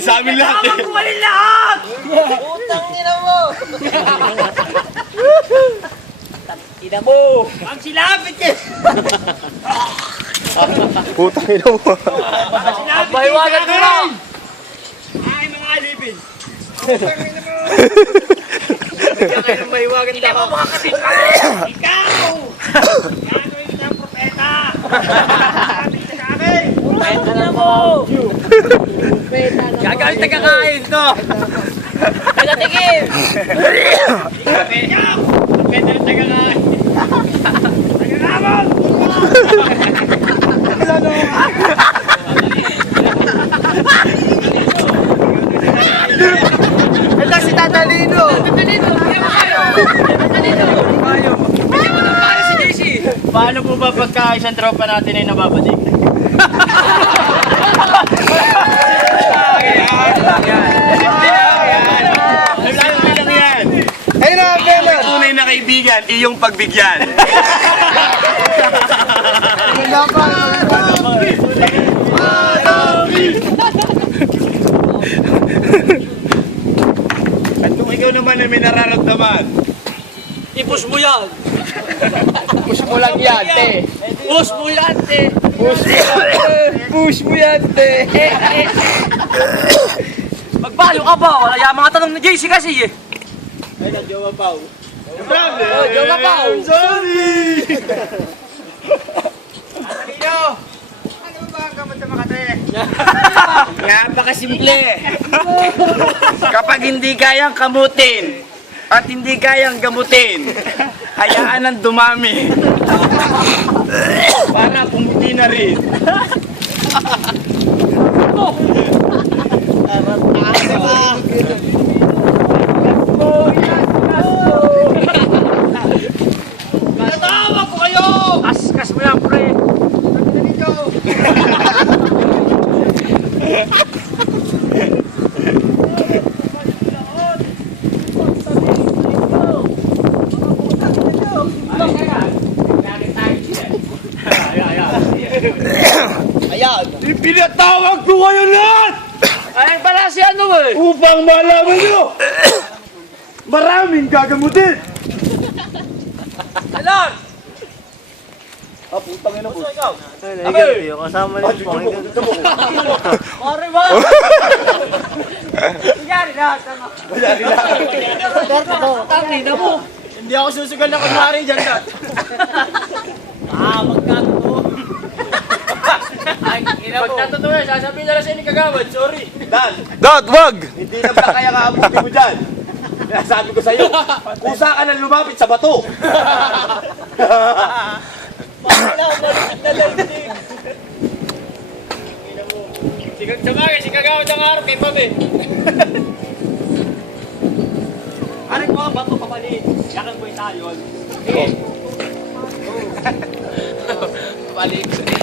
Sa amin lahat eh. Magkuhalin lahat! Utang ina mo! Ina mo! Ang silapit eh! Putang ina mo. Ang silapit eh! Mahiwagan mo lang! Ay, mga alipin! Kaya kayo mahiwagan Ina mo daw. mga kapitbahay! Ikaw! Gagawin kita ang propeta! Silapit ka sa akin! Ina mo! Gagawin ka kakain to! Pinatigim! Ikaw! Propeta ng tagakain! Tagakamot! Ito si Tatalino! Paano po ba pagka isang tropa natin ay nababadik? Ayun na, Bella. Tunay na kaibigan, iyong pagbigyan. At kung ikaw naman ay may nararamdaman, I-push mo yan! Push mo lang yan, te. Push mo yan, te! Push mo yan, te. Magbayo ka ba? Wala yung mga tanong ni JC kasi eh! ay nagjawa pa. Oh, joke pa! Sorry! Ano ba ang gamot sa Makate? Napakasimple. Kapag hindi kayang kamutin at hindi kayang gamutin, hayaan ang dumami. Para pumuti na rin. Natawag ko kayo! Askas mo yan, pre! Ipinatawag ko kayo lahat Ay, pala si ano eh! upang malaman nyo. Maraming gagamutin. Alam! Kasama niyo po. Pare ba? Nangyari na! Tangin na mo! Hindi ako susugal na kunwari dyan dad. Magkatuto! Ay, ina mo! Pagkatotoo yan, sasabihin na lang sa inyo kagawad, sorry. Dan, Dad, wag! hindi na ba kaya kaabuti mo dyan? Sabi ko sa'yo, kusa ka na lumapit sa bato. Si kagawad ang harap kay Pam eh. Aray ko, bato papalit. Yakan ko yung talon. Balik.